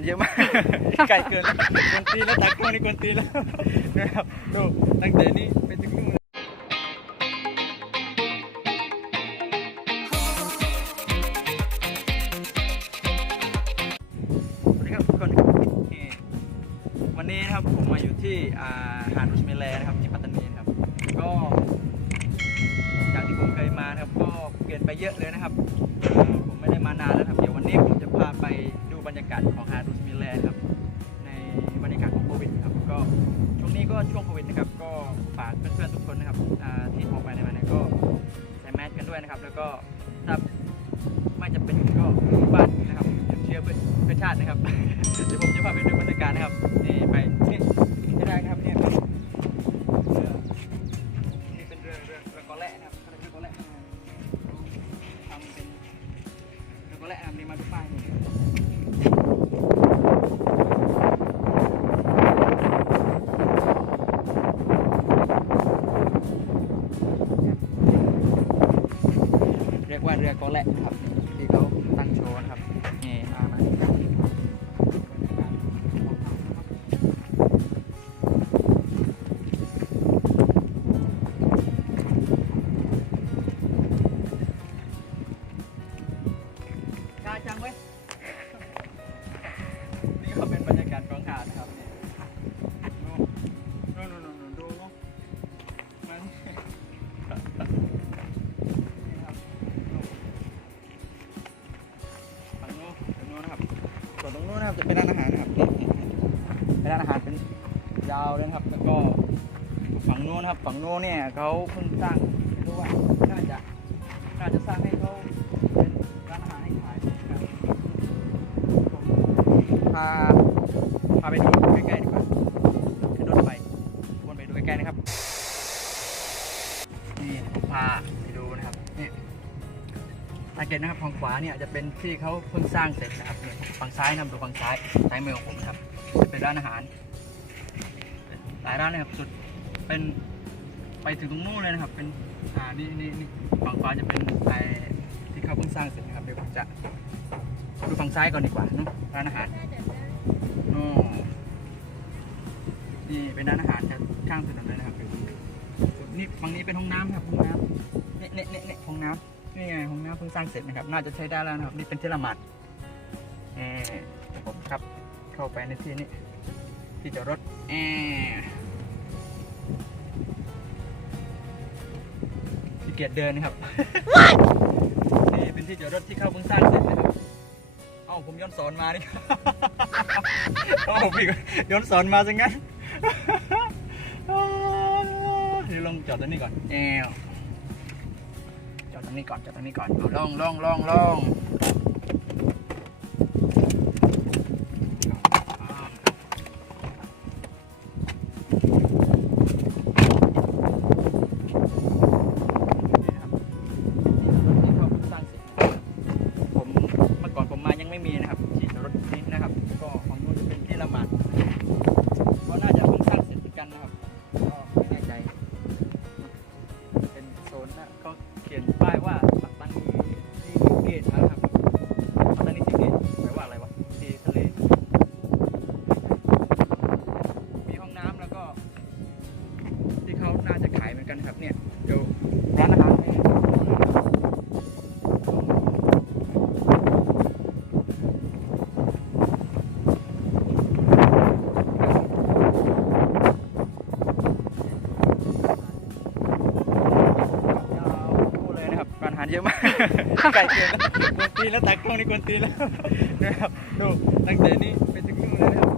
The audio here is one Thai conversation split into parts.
ารเยอะมาก ไก่เกินแล้วกวนตีนแล้วตากล้องนี่กวนตีนแล้วนะครับดูตั้งแต่นี้ไปถึงนู่นสวัสดีครับทุกคนนี่วันนี้นะครับผมมาอยู่ที่อ่าหาดอุชเมเลนะครับที่ปัตตานีนะครับ ก็ จากที่ผมเคยมานะครับ ก็เปลี่ยนไปเยอะเลยนะครับเอ่อผมไม่ได้มานานแล้ว บรรยากาศของหาดอุสมิแลนครับ ในบรรยากาศของโควิดครับก็ช่วงนี้ก็ช่วงโควิดนะครับ ก็ฝากเพื่อนๆทุกคนนะครับที่ออกไปในวันนี้ก็ใส่แมสกันด้วยนะครับ แล้วก็ถ้าไม่จำเป็นก็อยู่บ้านนะครับเชื่อเพื่อนเพื่อชาตินะครับเดี๋ยวผมจะพาไปดูบรรยากาศนะครับนี่ไปนี่ที่ได้นครับเนี่ยเรือนี่เป็นเรือเรือเรือกอแระนะครับเรือกอแระทำเป็นเรือกอแระนะครับนี่มาดูป้าย ว่าเรือกอแระครับที่เขาตั้งโชว์นะครับ จะเป็นร้านอาหารนะครับนี่เป็นร้านอาหารเป็นยาวเลยนะครับ แล้วก็ฝั่งโน้นนะครับ ฝั่งโน้นเนี่ยเขาเพิ่งสร้างไม่รู้ว่าน่าจะน่าจะสร้างให้เขาเป็นร้านอาหารให้ขายนะครับพาพาไปดูใกล้ๆดีกว่าขึ้นรถไปวนไปดูใกล้ๆนะครับนี่ผมพา สังเกตนะครับฝั่งขวาเนี่ยจะเป็นที่เขาเพิ่งสร้างเสร็จนะครับฝั่งซ้ายนะครับดูฝั่งซ้ายซ้ายมือของผมนะครับจะเป็นร้านอาหาร หลายร้านเลยครับสุดเป็นไปถึงตรงนู้นเลยนะครับ เป็นอ่านี่นี่นี่ฝั่งขวาจะเป็นไอที่เขาเพิ่งสร้างเสร็จนะครับเดี๋ยวผมจะดูฝั่งซ้ายก่อนดีกว่านะร้านอาหารโอ้นี่เป็นร้านอาหารครับข้างถนนเลยนะครับนี่ฝั่งนี้เป็นห้องน้ำครับห้องน้ำเน่เนี่ยเนี่ยเนี่ยห้องน้ำ นี่ไงห้องน้ำเพิ่งสร้างเสร็จนะครับ น่าจะใช้ได้แล้วนะครับ นี่เป็นที่ละหมาดเออผมครับเข้าไปในที่นี้ที่จอดรถเออที่เกียจเดินนะครับนี่เป็นที่จอดรถที่เข้าเพิ่งสร้างเสร็จนะครับเอ้าผมย้อนสอนมานี่เอ้าผมอีกย้อนสอนมาซะงั้นเดี๋ยวลงจอดตรงนี้ก่อนแอวจอ ตรงนี้ก่อนจอดตรงนี้ก่อนเอาลงลงลงลง ไก่เกินแล้วกวนตีนแล้วตากล้องนี่กวนตีนแล้วนะครับดูตั้งแต่นี้ไปถึงนู่นเลยนะครับ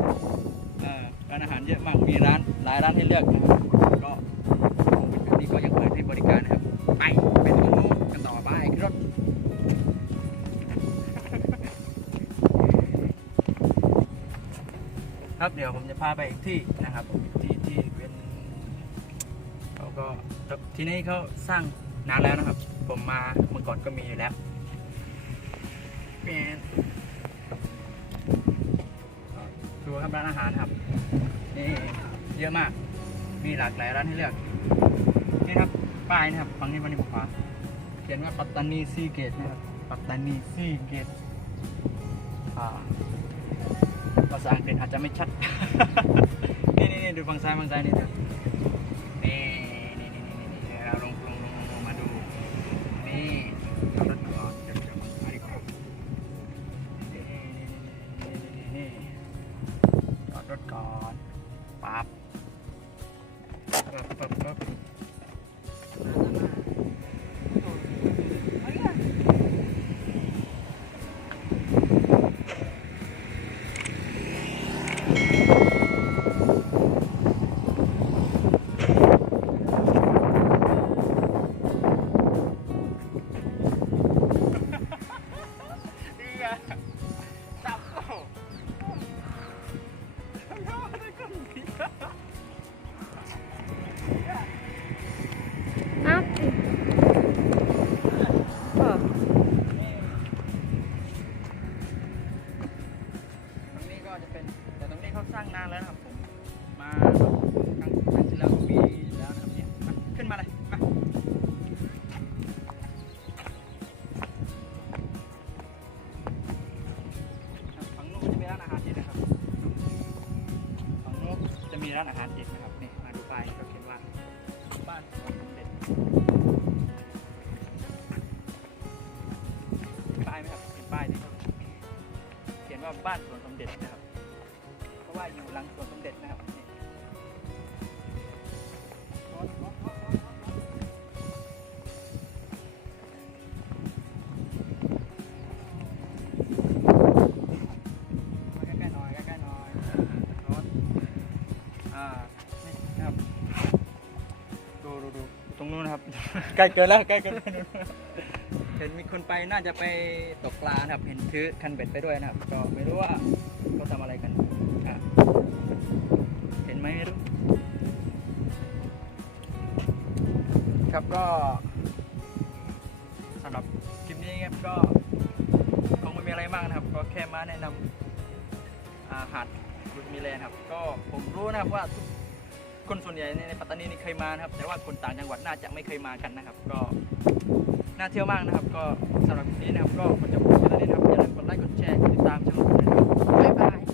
อ่อร้านอาหารเยอะมากมีร้านหลายร้านให้เลือกนะครับก็อันนี้ก็ยังเปิดให้บริการนะครับ ไปไปถึงนู่นกันต่อไปขึ้นรถครับเดี๋ยวผมจะพาไปอีกที่นะครับที่ที่เป็นเขาก็ที่นี่เขาสร้างนานแล้วนะครับ ผมมาเมื่อก่อนก็มีอยู่แล้วเป็นดูครับร้านอาหารครับ นี่เยอะมาก มีหลากหลายร้านให้เลือกนี่ครับป้ายนะครับฝั่งนี้ฝั่งนี้ผมขวาเขียนว่าปัตตานีซีเกตนะครับปัตตานีซีเกตอ่าภาษาอังกฤษอาจจะไม่ชัด นี่นี่นี่ดูฝั่งซ้ายฝั่งซ้ายนี่ดูนี่นี่านอาหารอีกนะครับนี่มาดูป้ายก็เขียนว่าบ้านสวนสมเด็จป้ายไหมครับเห็นป้ายดิเขียนว่าบ้านสวนสมเด็จนะครับ เพราะว่าอยู่หลังสวนสมเด็จนะครับ ดูดูดูตรงนู้นนะครับ ใกล้เกินแล้วใกล้เกินแล้วเห็นมีคนไปน่าจะไปตกปลานะครับ เห็นถือคันเบ็ดไปด้วยนะครับ ก็ไม่รู้ว่าเขาทำอะไรกันอะเห็นไหมไม่รู้ ครับก็สำหรับคลิปนี้ครับก็คงไม่มีอะไรมากนะครับ ก็แค่มาแนะนำอาหารบุตรมีแลนครับ ก็ผมรู้นะครับว่าทุก คนส่วนใหญ่ในปัตตานีนี่เคยมานะครับ แต่ว่าคนต่างจังหวัดน่าจะไม่เคยมากันนะครับ ก็น่าเที่ยวมากนะครับ ก็สำหรับคลิปนี้นะครับ ก็คนจะพูดปัตตานีนะครับอย่าลืมกดไลค์กดแชร์กดติดตามช่องผมนะครับบ๊ายบาย